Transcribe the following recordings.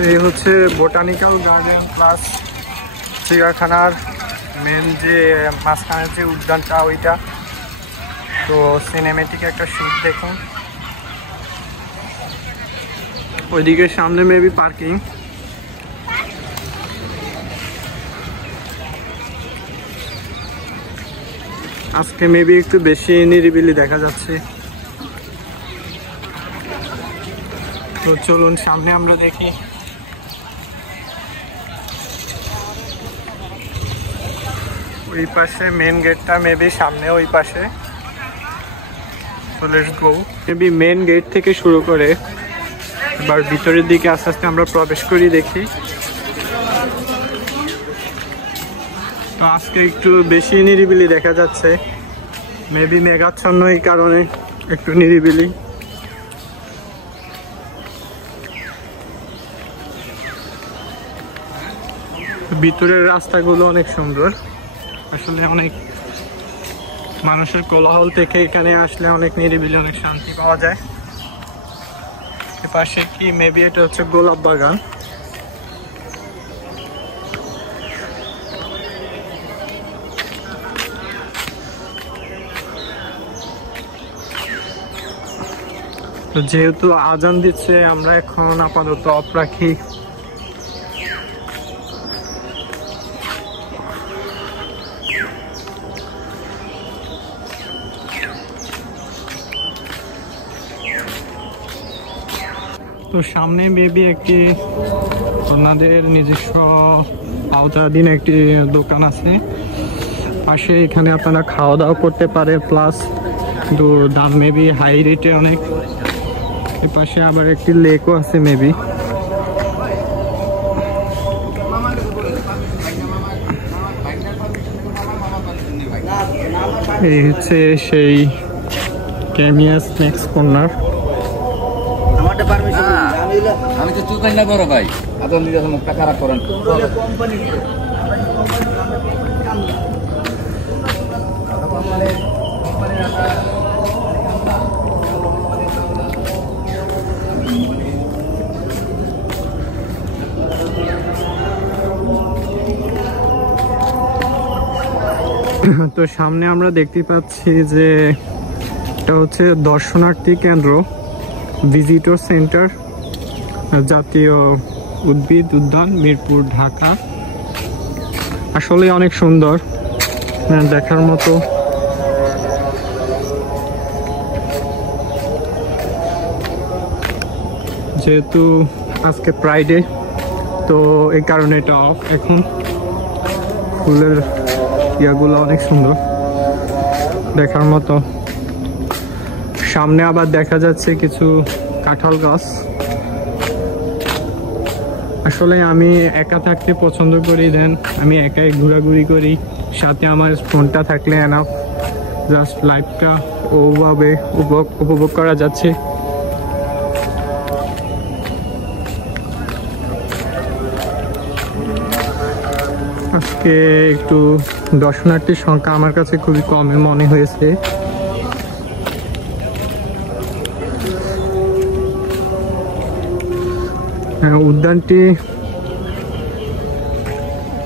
এই হচ্ছে botanical garden plus চিড়িয়াখানার মেন যে মাঝখানের যে উদ্যানটা ওইটা। তো সিনেমেটিক একটা শুট দেখুন। ওইদিকে সামনে মেবি পার্কিং। আজকে মেবি একটু বেশি নিরিবিলি দেখা যাচ্ছে। তো চলুন সামনে আমরা দেখি। ওই পাশে মেন গেটটা মেবি সামনে ওই পাশে। তো let's go. Maybe main gate থেকে শুরু করে এবার ভিতরের দিকে আস্তে আস্তে আমরা প্রবেশ করি দেখি। তো আজকে একটু বেশি নিরিবিলি দেখা যাচ্ছে, মেবি মেঘাচ্ছন্ন এই কারণে একটু নিরিবিলি। ভিতরের রাস্তাগুলো অনেক সুন্দর, আসলে অনেক মানুষের কোলাহল থেকে এখানে আসলে অনেক নিরিবিলি, অনেক শান্তি পাওয়া যায়। এপাশে কি মেবি এটা হচ্ছে গোলাপ বাগান। তো যেহেতু আজান দিচ্ছে আমরা এখন আপাতত অফ রাখি। তো সামনে মেবি একটি ওনাদের নিজস্ব আওতাধীন একটি দোকান আছে পাশে, এখানে আপনারা খাওয়া দাওয়া করতে পারে, প্লাস কিন্তু দাম মেবি হাই রেটে অনেক। এ পাশে আবার একটি লেকও আছে মেবি। এই হচ্ছে সেই ক্যামিয়া স্ন্যাক্স কর্নার। আমি তো চুকাই না বড় ভাই, আদর দিদি মুখটা খারাপ করেন। তো সামনে আমরা দেখতে পাচ্ছি যে এটা হচ্ছে দর্শনার্থী কেন্দ্র, ভিজিটর সেন্টার, জাতীয় উদ্ভিদ উদ্যান, মিরপুর, ঢাকা। আসলে অনেক সুন্দর, দেখার মতো। যেহেতু আজকে ফ্রাইডে তো এই কারণে এটা অফ। এখন ফুলের ইয়াগুলো অনেক সুন্দর, দেখার মতো। সামনে আবার দেখা যাচ্ছে কিছু কাঁঠাল গাছ। আসলে আমি একা থাকতে পছন্দ করি, দেন আমি একাই ঘোরাঘুরি করি, সাথে আমার ফোনটা থাকলে এনাফ, জাস্ট লাইফটা ওভাবে উপভোগ করা যাচ্ছে। আজকে একটু দর্শনার্থীর সংখ্যা আমার কাছে খুবই কমই মনে হয়েছে। উদ্যানটি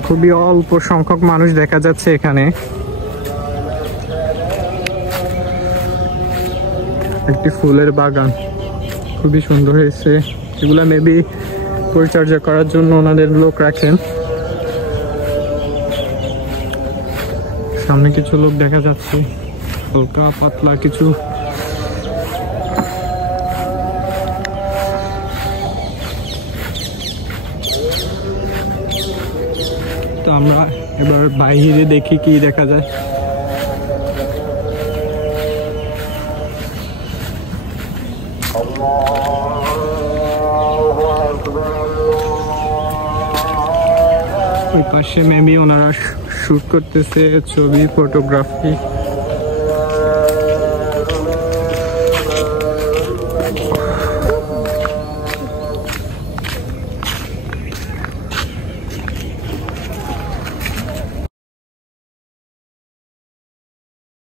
খুবই অল্প সংখ্যক মানুষ দেখা যাচ্ছে এখানে। একটি ফুলের বাগান খুবই সুন্দর হয়েছে। এগুলা মেবি পরিচর্যা করার জন্য ওনাদের লোক রাখেন। সামনে কিছু লোক দেখা যাচ্ছে, হালকা পাতলা কিছু। তো আমরা এবার বাইরে দেখি কি দেখা যায়। ওই পাশে মেবি ওনারা শুট করতেছে ছবি, ফটোগ্রাফি।